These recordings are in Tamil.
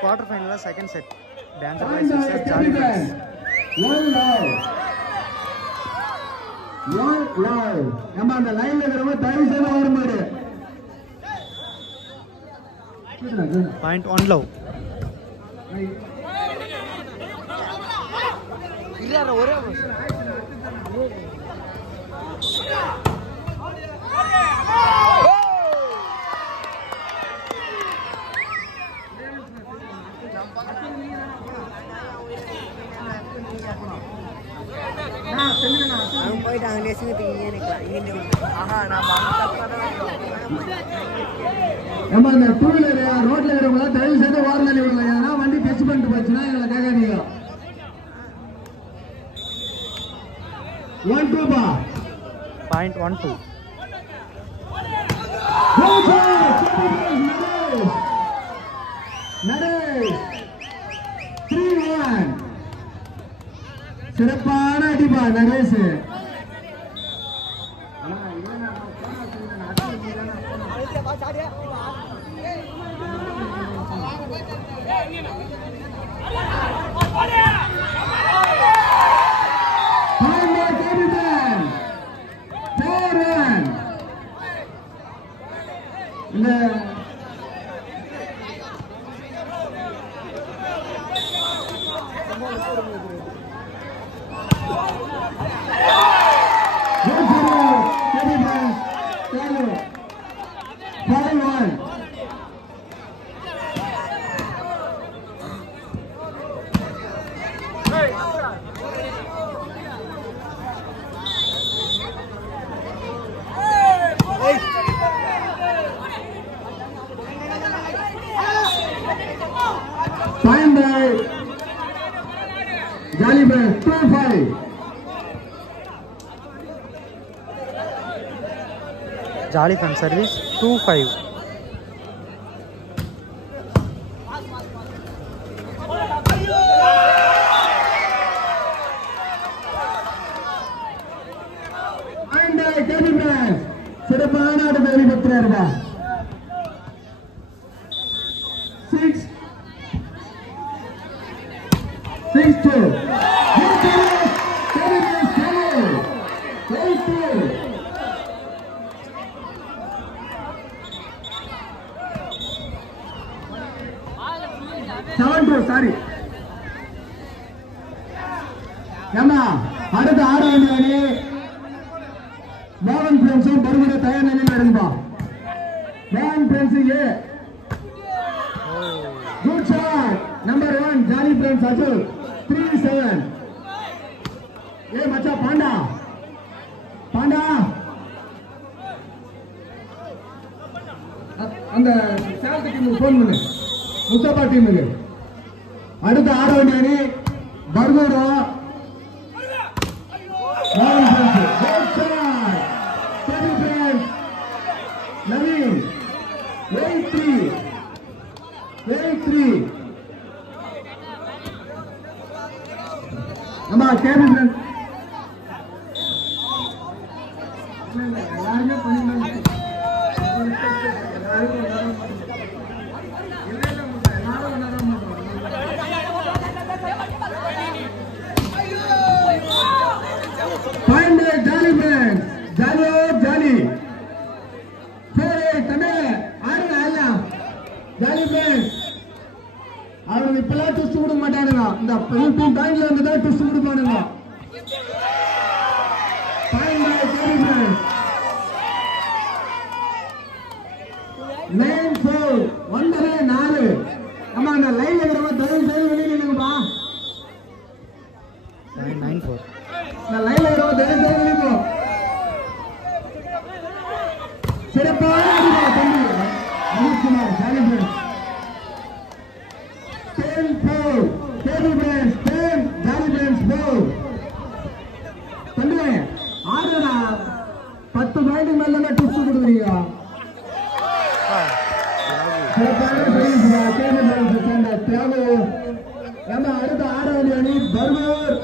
Quarter final second set. Dancer Boys versus Jolly Friends. One love. நம்ம அந்த லைன்ல இருக்கறவங்க தயவு செய்து ஓட மாடு. Point on low. இல்லற ஒரே அவன் போயிட்டு அங்கே சிங்கத்துக்கு நிற்கலாம் இங்கே ஆஹா நான் நம்ம அந்த டூ வீலர் ரோட்ல இருக்கிறவங்க தயவு செய்து ஓரலி விடல. ஏன்னா வண்டி டச் பண்ணிட்டு போச்சுன்னா எங்களை கேட்காதீங்க. 1-2 பா. Point 1-2. நரேஷ் 3-1. சிறப்பான அடிப்பா Naresh. Jolly Friends 2-5. Jolly Friends service 2-5. And Jolly Friends சிறப்பான ஆட்டத்தை வெளிப்படுத்துறாருங்க. 6-2. சாரி ஏமா அடுத்த ஆட வேண்டிய அணி மோகன் பிரெண்ட்ஸும் பருமட தயார் நிலையில் இருப்பா. மோகன் friends A good shot. Number 1 jolly friends அஜுல் 3-7. ஏ மச்சா பாண்டா அந்த சேலத்து டீமுக்கு போன் பண்ணு. முஸ்தபா டீமுக்கு அடுத்த ஆட வேண்டிய அணி பர்கூரா நவீன் 8-3. அம்மா கேபிள் எல்லாருமே பண்ணிக்கலாம். Find it, Jolly Friends. Jolly. Jolly Friends. அவனுக்கு இப்பெல்லாம் ட்விஸ்ட் கொடுக்க மாட்டானுங்க. இந்த பாயிண்ட்ல வந்து தான் twist கொடுப்பானுங்க. Find it, Jolly Friends. 9-4. 1-4. அம்மா அந்த லைன்ல இருக்கிறவங்க தயவு செய்து வெளியே நின்னுங்கப்பா. 9-4. இந்த லைன்ல இருக்கிறவங்க தயவு செய்து வெளியே போ. சிறப்பான தம்பி Anishkumar Jolly Friends 10-4. Jolly Friends 10, Jolly Friends 4. தம்பி ஆடுடா 10 பாயிண்ட் மேல ட்விஸ்ட் கொடுக்குறீங்க. சிறப்பான சர்வீஸ்டா Jolly Friends சேர்ந்த தியாகு. நம்ம அடுத்த ஆட வேண்டிய அணி பர்கூர்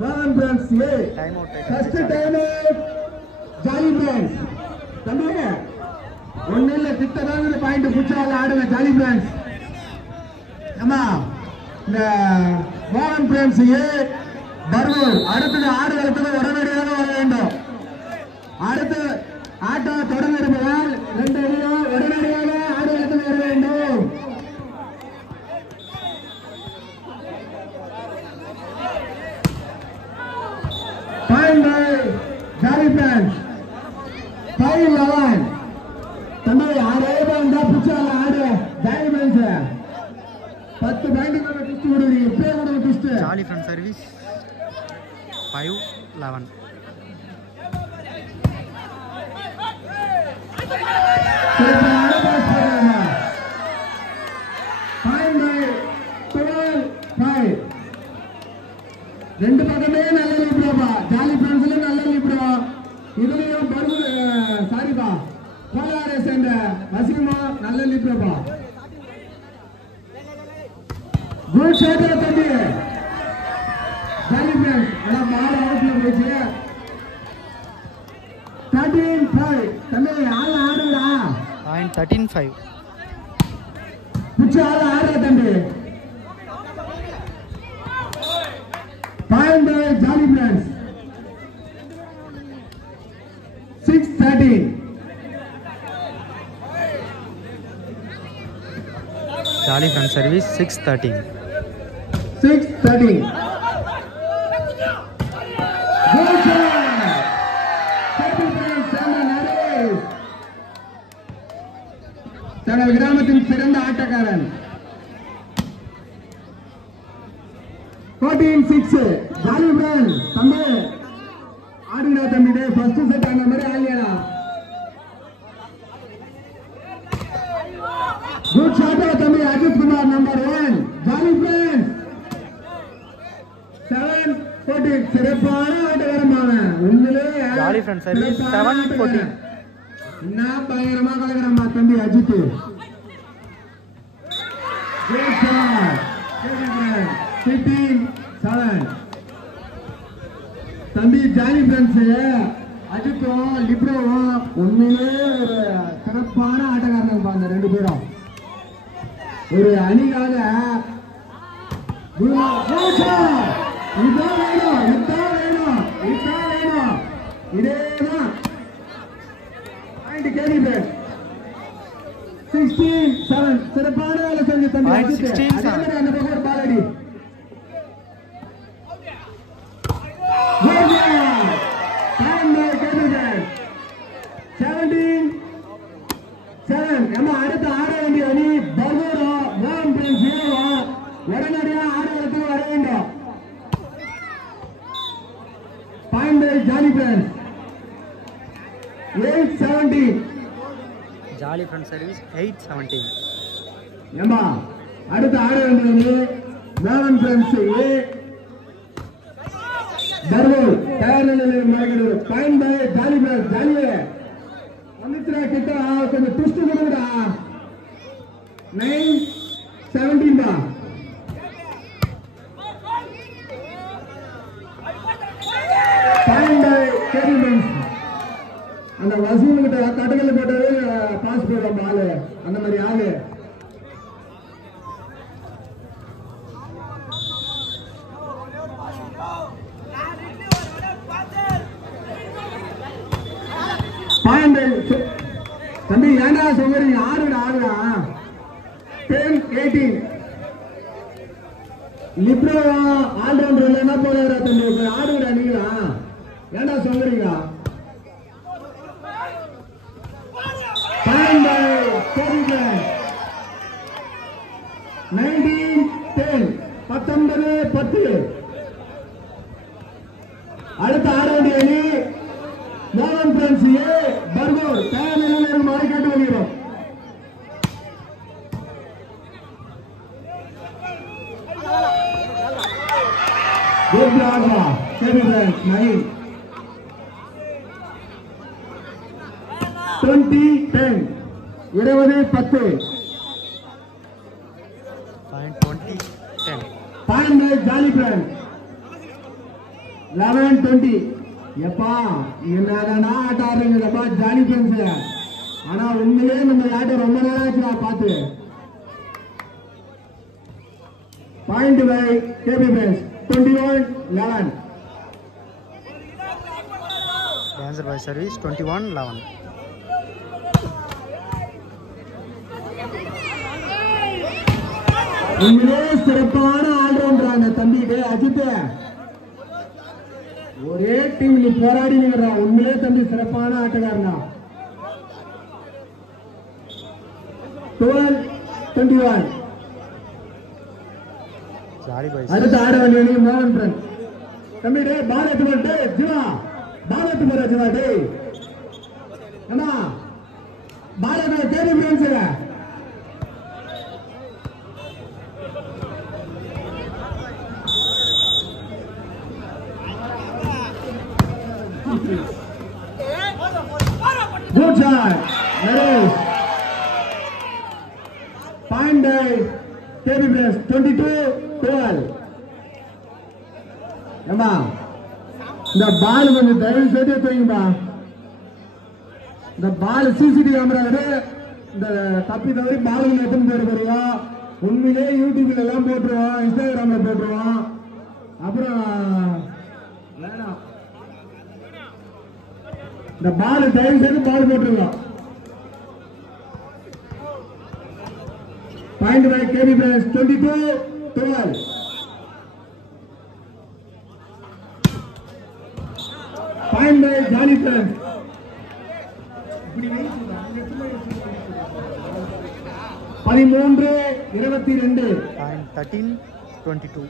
மோகன் friends A. First time out Jolly Friends. தம்பி ஒண்ணு இல்ல திட்டதாங்க பாயிண்ட் புடிச்சால ஆடுங்க ஜாலி பிரான்ஸ். ஆமா இந்த மோகன் பிரான்ஸ் பர்வூர் அடுத்தது ஆடுகளத்துக்கு உடனடியாக வர வேண்டும். அடுத்து ஆட்டம் தொடங்க இருப்பதால் 2 அணியும் உடனடியாக ஆடுகளத்துக்கு வர வேண்டும். Point jolly France 5-11. தம்பி ஆடே இருந்தா புடிச்சால ஆடு ஜாலி பிரான்ஸ் 10 பாயிண்ட் ட்விஸ்ட் கொடுங்க. இப்பவே கொடுங்க ட்விஸ்ட். Jolly front service 5-11. ரெண்டு பக்கமே நல்ல லீப்ரோபா. ஜாலி பிரான்ஸ்ல நல்ல லீப்ரோ. இதுலயும் சாரிப்பா கோலாரை சேர்ந்த வசீமா நல்ல லீப்ரோபா. குட் ஷாட் தம்பி ஜாலி பிரான்ஸ். ஆனா பால் அவுட்ல போச்சு. 13-5. தம்பி ஆள் ஆடுடா. பாயிண்ட் 13-5. புடிச்சு ஆள் ஆடுற தம்பி. Point jolly France 6-13. Jolly front service 6-13. 6-13. தங்கள் கிராமத்தின் சிறந்த ஆட்டக்காரன் 14-6. ஜாலி பிரான்ஸ் தம்பி ஆடுடா தம்பி. ஃபர்ஸ்ட் செட் அந்த மாதிரி ஆடலையா. குட் ஷாட் தம்பி அஜித் குமார் நம்பர் 1 ஜாலி பிரான்ஸ் 7-14. சிறப்பான ஆட்டக்காரமான உண்மையிலே ஜாலி ஃப்ரண்ட் சர்வீஸ் 7-14. என்ன பயங்கரமா கலக்குறமா தம்பி அஜித். Good shot 15-7. தம்பி ஜாலி பிரான்ஸ் அஜித்தும் லிப்ரோவும் உண்மையிலே ஒரு சிறப்பான ஆட்டக்காரங்க அந்த 2 பேரும். ஒரு அணிக்காக இதேதான் 16-7. சிறப்பான வேலை செஞ்சு தம்பி அஜித். அதே மாதிரி அந்த பக்கம் ஒரு பாலடி. அடுத்த ஆட வேண்டிய அணி பர்வூரோ மோகன் பிரான்ஸ் உடனடியாக ஆடுகளத்துக்கு வர வேண்டும். Point jolly France 8-17. Jolly front service 8-17. ஏமா அடுத்த ஆட வேண்டிய அணி மோகன் பிரான்ஸ் பர்வூர் தயார் நிலையில் மறைக்கிறது. Point jolly friends. ஜாலியே அமித்ரா கிட்ட கொஞ்சம் ட்விஸ்ட் கொடுங்கடா. 9-17 பா. பாயிண்ட் கேரி பிரான்ஸ். அந்த வசூல் கிட்ட கட்டகல்ல போட்டாரு பாஸ் போடுற ஆளு அந்த மாதிரி ஆளு. பாயிண்ட் தம்பி ஏண்டா சொல்றீங்க ஆடுடா ஆடுடா. 10-18. லிப்ரோ ஆல்ரவுண்டர் இல்லைன்னா போறாரா தம்பி ஆடுடா நீங்களா ஏண்டா சொல்றீங்க. பாயிண்ட் 19-10. 19-10. அடுத்த ஆட வேண்டிய அணி மோகன் பிரான்ஸ் பர்வூர் தயார் நிலையில் மாறி கேட்டு வருகிறோம். குட் ஆடுவா கேபி friends 9. 20-10. 20-10. Point 20-10. Point jolly friends 11-20. எப்பா என்னடா ஆட்ட ஆடுறீங்கப்பா ஜாலி பிரான்ஸ். ஆனா உண்மையிலே நம்ம விளையாட்டு ரொம்ப நாளாச்சு நான் பார்த்து. பாயிண்ட் பை கேபி பேஸ் 21-11. டான்சர் பாய் சர்வீஸ் 21-11. உண்மையிலே சிறப்பான ஆல்ரவுண்டர் அந்த தம்பிக்கு அஜித். ஒரே டீம் நீ போராடி நிக்கிறா. உண்மையிலே தம்பி சிறப்பான ஆட்டக்காரனா. 12-21. ஜாலி பாய் அடுத்து ஆட வேண்டிய மோகன் பிரன் தம்பி. டே பால் எடுத்து போட்டு ஜீவா, பால் எடுத்து போற ஜீவா. டே அண்ணா பால் எடுத்து கேபி பிரான்ஸ். Good shot. Nice. Point by KB Press 22-12. ஏமா இந்த பால் கொஞ்சம் தயவு செய்து தூங்குமா. இந்த பால் சிசிடிவி கேமரா இந்த தப்பி தவறி பால் எத்தனை பேர் போறியா. உண்மையிலே யூடியூப்ல எல்லாம் போட்டுருவோம், இன்ஸ்டாகிராம்ல போட்டுருவோம். அப்புறம் வேணாம் இந்த பால் தயவு செய்து பால் போட்டுருக்கோம். பாயிண்ட் பை கேபி பிரஸ் 22-12. பாயிண்ட் பை ஜாலி பிரஸ். 13-22. Point 13-22.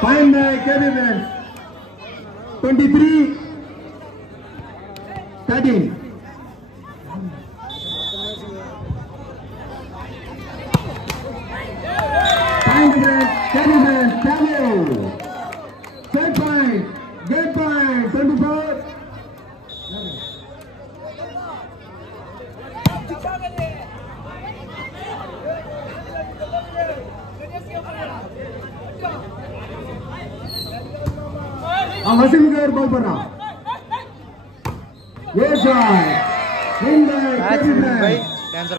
Point by KB Brands 23-13. Point by KB Brands Tamil. Set point, get point 24. வசீமுக்கு ஒரு பால் போடுறான்.